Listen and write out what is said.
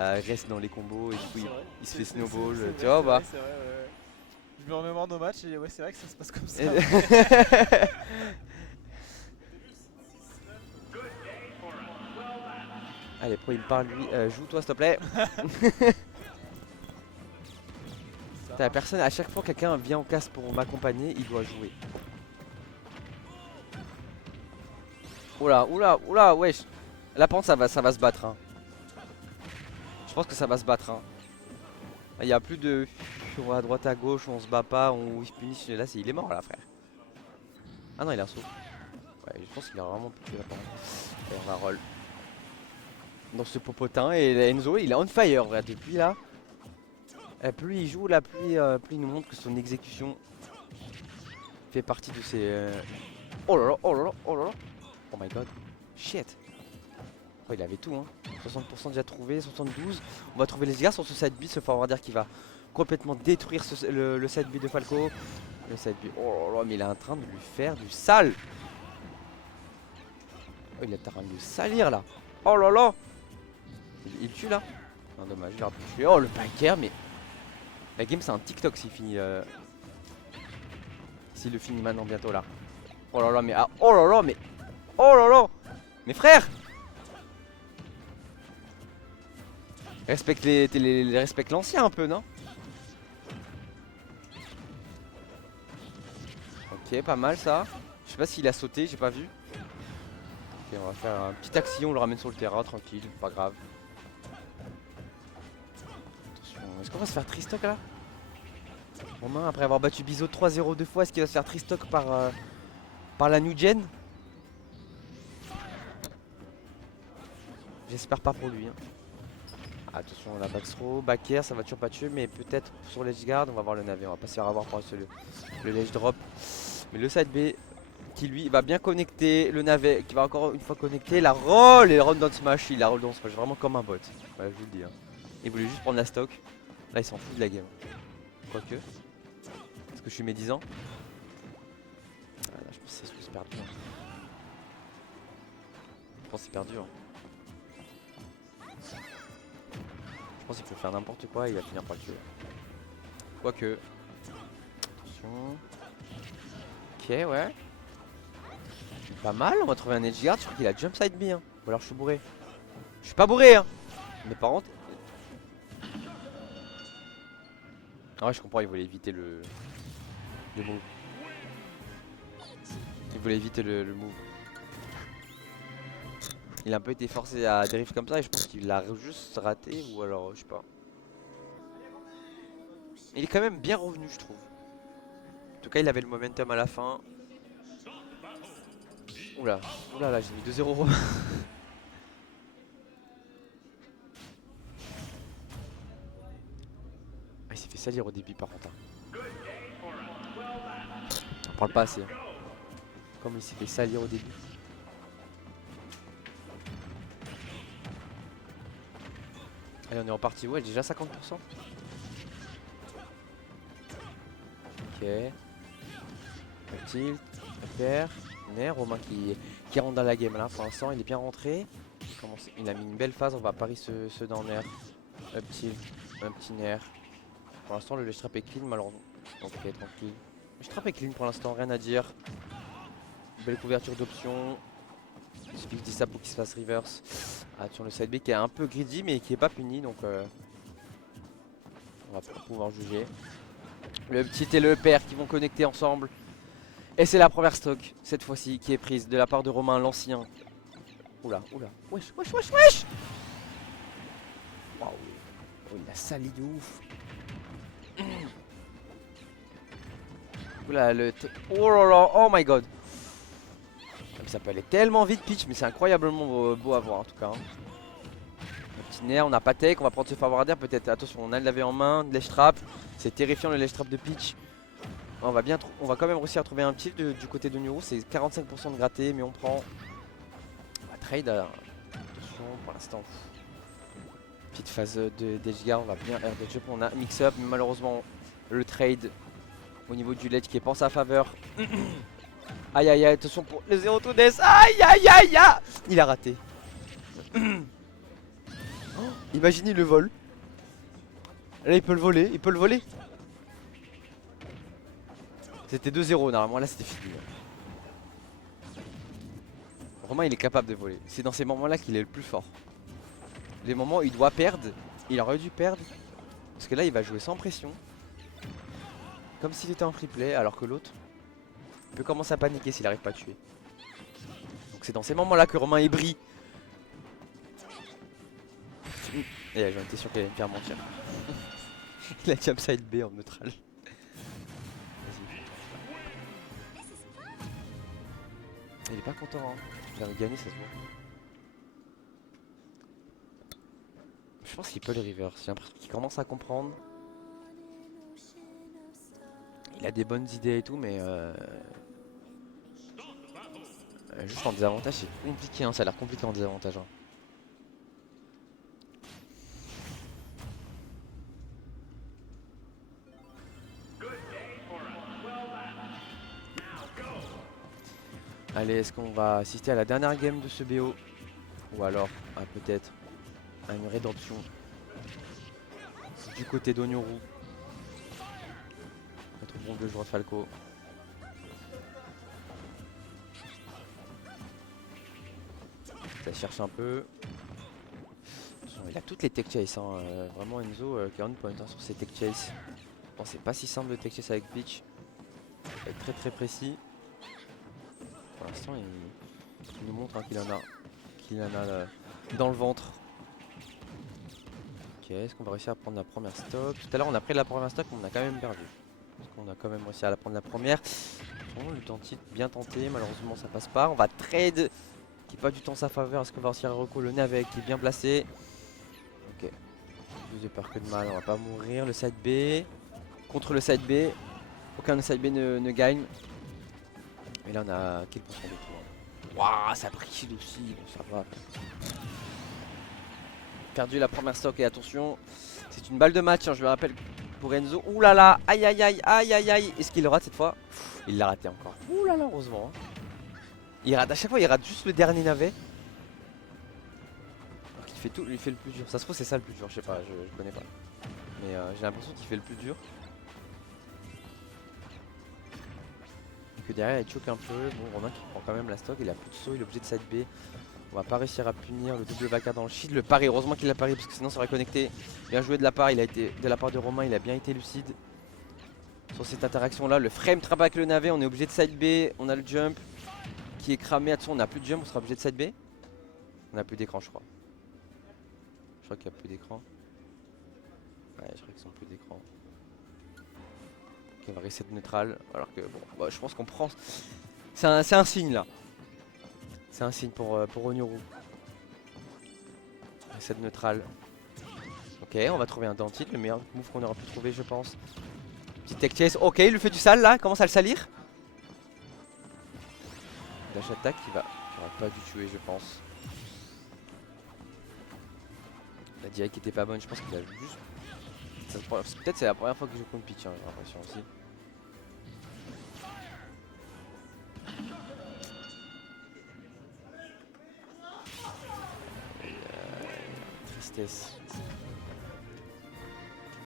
reste dans les combos et du coup C'est vrai. il se fait C'est snowball, c'est tu vrai, vois c'est bah. vrai, c'est vrai, ouais. Je me remémore nos matchs et ouais, c'est vrai que ça se passe comme ça. Et- Allez, pro il me parle lui, joue toi s'il te plaît. Ça T'as marche. personne, à chaque fois que quelqu'un vient en casse pour m'accompagner, il doit jouer. Oula, oula, oula, wesh. La pente ça va se battre hein. Je pense que ça va se battre hein. Il y a plus de on va à droite à gauche, on se bat pas, on se punit. Là il est mort là frère. Ah non il a un saut. Ouais je pense qu'il a vraiment plus la pente. Et on va roll dans ce popotin et Enzo il est on fire ouais, depuis là. Et plus il joue là, plus il nous montre que son exécution fait partie de ses... Oh là là, oh là là, oh là là. Oh my god. Shit. Oh il avait tout hein. 60% déjà trouvé, 72. On va trouver les gars sur ce side B, ce forwarder qui va complètement détruire le side B de Falco. Le side B, oh là là, mais il est en train de lui faire du sale. Oh il est en train de le salir là. Oh là là. Il tue là. Non dommage, il aurait pu tuer. Oh le biker mais... La game c'est un TikTok s'il finit... S'il le finit maintenant bientôt là. Oh là là mais... Ah, oh là là mais... Oh là là. Mes frères. Respecte respecte l'ancien un peu, non? Ok, pas mal ça. Je sais pas s'il a sauté, j'ai pas vu. Ok, on va faire un petit action, on le ramène sur le terrain, tranquille, pas grave. Attention, est-ce qu'on va se faire tristock là? Romain, après avoir battu Bizot 3-0 deux fois, est-ce qu'il va se faire tristock par la new gen? J'espère pas pour lui. Hein. Attention, la back throw, back air, ça va toujours pas tuer, mais peut-être sur l'edge guard, on va voir le navet, on va pas se faire avoir par le ledge drop. Mais le side B qui lui va bien connecter, le navet qui va encore une fois connecter, la roll et le run down smash, il a roll down smash vraiment comme un bot. Voilà, je vous le dis. Hein. Il voulait juste prendre la stock, là il s'en fout de la game. Quoique, est-ce que je suis médisant? Ah, là, je pense que c'est perdu. Hein. Je pense que c'est perdu. Hein. Je pense qu'il faut faire n'importe quoi et il va finir par le tuer. Quoique. Attention. Ok, ouais. Pas mal, on va trouver un edge guard. Je crois qu'il a jump side B. Hein. Ou alors je suis bourré. Je suis pas bourré, hein. Mais par contre. Ah ouais, je comprends, il voulait éviter le move. Il voulait éviter le move. Il a un peu été forcé à dérive comme ça et je pense qu'il l'a juste raté ou alors je sais pas. Il est quand même bien revenu je trouve. En tout cas il avait le momentum à la fin. Oula, oula là j'ai mis 2-0. Ah, il s'est fait salir au début par contre. Hein. On parle pas assez. Hein. Comme il s'est fait salir au début. Allez on est reparti, ouais déjà 50%. Ok. Tilt, père, Nair, Romain qui rentre dans la game là pour l'instant, il est bien rentré. Il a mis une belle phase, on va parier ce dans Nair. Up tilt, un petit Nair. Pour l'instant le trap est clean malheureusement. Ok tranquille. Le trap est clean pour l'instant, rien à dire. Belle couverture d'options. Il suffit que je dise ça pour qu'il se fasse reverse. Attention le side B qui est un peu greedy mais qui est pas puni donc on va pouvoir juger. Le petit et le père qui vont connecter ensemble. Et c'est la première stock cette fois-ci qui est prise de la part de Romain l'ancien. Oula, oula. Wesh, wesh, wesh, wesh. Waouh. Oh, il a sali de ouf. Oula, oh là là, oh my god. Ça peut aller tellement vite, Peach, mais c'est incroyablement beau à voir en tout cas. Hein. Un petit nerf, on n'a pas tech, on va prendre ce forwarder peut-être. Attention, on a le lavé en main, ledge trap. C'est terrifiant le ledge trap de Peach. On va quand même réussir à trouver un petit du côté de Nuro. C'est 45% de gratté, mais on prend. On va trade. Attention pour l'instant. Petite phase d'edge guard, on va bien RDG. On a mix up, mais malheureusement le trade au niveau du ledge qui est pas en sa faveur. Aïe aïe aïe, attention pour le 0 to death. Aïe aïe aïe aïe. Il a raté. Oh, Imagine il le vole. Là il peut le voler, il peut le voler. C'était 2-0 normalement, là c'était fini. Romain il est capable de voler. C'est dans ces moments là qu'il est le plus fort. Les moments où il doit perdre, il aurait dû perdre. Parce que là il va jouer sans pression. Comme s'il était en free play alors que l'autre peut commencer à paniquer s'il n'arrive pas à tuer. Donc c'est dans ces moments là que Romain il brille. Et j'en étais sûr qu'il allait me faire mentir. Il a jump side B en neutral. Vas-y. Il est pas content hein. Il va gagner ça se voit. Je pense qu'il peut le reverse. J'ai l'impression qu'il commence à comprendre. Il a des bonnes idées et tout mais juste en désavantage c'est compliqué hein. Ça a l'air compliqué en désavantage hein. Allez, est-ce qu'on va assister à la dernière game de ce BO? Ou alors à peut-être à une rédemption du côté d'Onyoru. Notre bon vieux joueur de Falco. Ça cherche un peu. Attention, il a toutes les tech chase hein. Vraiment Enzo qui est on point hein, sur ses tech chase. Bon, c'est pas si simple de tech chase avec Peach. Il faut être très précis. Pour l'instant il nous montre hein, qu'il en a dans le ventre. Ok, est-ce qu'on va réussir à prendre la première stock? Tout à l'heure on a pris la première stock mais on a quand même perdu. Parce qu'on a quand même réussi à la prendre la première. Bon, le tentite bien tenté, malheureusement ça passe pas. On va trade qui pas du temps en sa faveur. Est-ce qu'on va réussir à recoller avec qui est bien placé? Ok. Plus de peur que de mal, on va pas mourir. Le side B. Contre le side B. Aucun side B ne gagne. Et là on a quel pourcent de tout. Waouh, ça a pris kill aussi, bon, ça va. Perdu la première stock et attention, c'est une balle de match, hein, je le rappelle pour Enzo. Ouh là là, aïe aïe aïe aïe aïe aïe. Est-ce qu'il le rate cette fois? Il l'a raté encore. Ouh là là, heureusement. Hein. Il rate, à chaque fois il rate juste le dernier navet. Il fait tout, il fait le plus dur. Ça se trouve c'est ça le plus dur, je sais pas, je connais pas. Mais j'ai l'impression qu'il fait le plus dur. Et que derrière il choque un peu. Bon, Romain qui prend quand même la stock, il a plus de saut, il est obligé de side B. On va pas réussir à punir le double vaca dans le shield. Le pari, heureusement qu'il l'a pari parce que sinon ça aurait connecté. Bien joué de la part, de la part de Romain, il a bien été lucide sur cette interaction là. Le frame trap avec le navet, on est obligé de side B. On a le jump qui est cramé. Attention, on n'a plus de jump, on sera obligé de side B. On n'a plus d'écran, je crois. Je crois qu'il n'y a plus d'écran. Ouais, je crois qu'ils sont plus d'écran. Ok, on va reset neutral. Alors que bon, bah, je pense qu'on prend. C'est un signe là. C'est un signe pour Onyoru. Reset neutral. Ok, on va trouver un dentite, le meilleur move qu'on aura pu trouver, je pense. Petit tech chase. Ok, il lui fait du sale là, il commence à le salir. Dash attack qui va pas dû tuer, je pense. La DI qui était pas bonne, je pense qu'il a juste. Peut-être c'est la première fois que je compte pitch, hein, j'ai l'impression aussi. Tristesse.